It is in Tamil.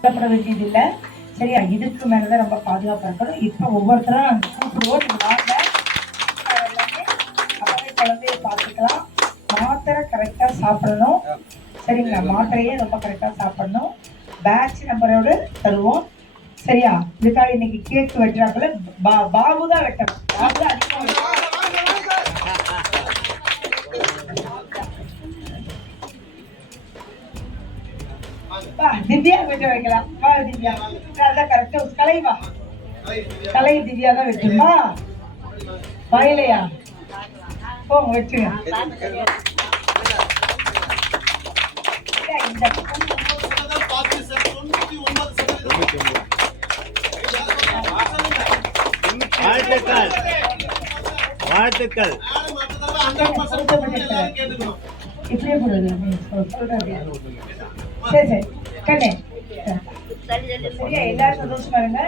கவலைப்பட வேண்டியது இல்லை சரியா? இதுக்கு மேலதான் ரொம்ப பாதுகாப்பாக இருக்கணும். இப்போ ஒவ்வொருத்தரும் கூப்பிடுவோம் நீங்கள் வாங்க. எல்லாமே அப்பவே குழந்தைய பார்த்துக்கலாம். மாத்திரை கரெக்டாக சாப்பிடணும். சரிங்களா? மாத்திரையே ரொம்ப கரெக்டாக சாப்பிடணும். பேட்ச் நம்பரோடு தருவோம். சரியா? இதுக்காக இன்னைக்கு கேக் வெட்டுறாப்புல பா பாபு தான் வெட்டணும். பாபு வெட்டணும். திவ்யா வெட்ட வைக்கலாம். வா திவ்யா அதான் கரெக்டா கலை திவ்யா தான் வெட்டுமா வயலையா? போங்க வெட்டுங்க வாழ்த்துக்கள். வாழ்த்துக்கள் இப்படியே சொல்றது சரி சரி. கண்ணே. சரியா எல்லாரும் சந்தோஷமா இருங்க.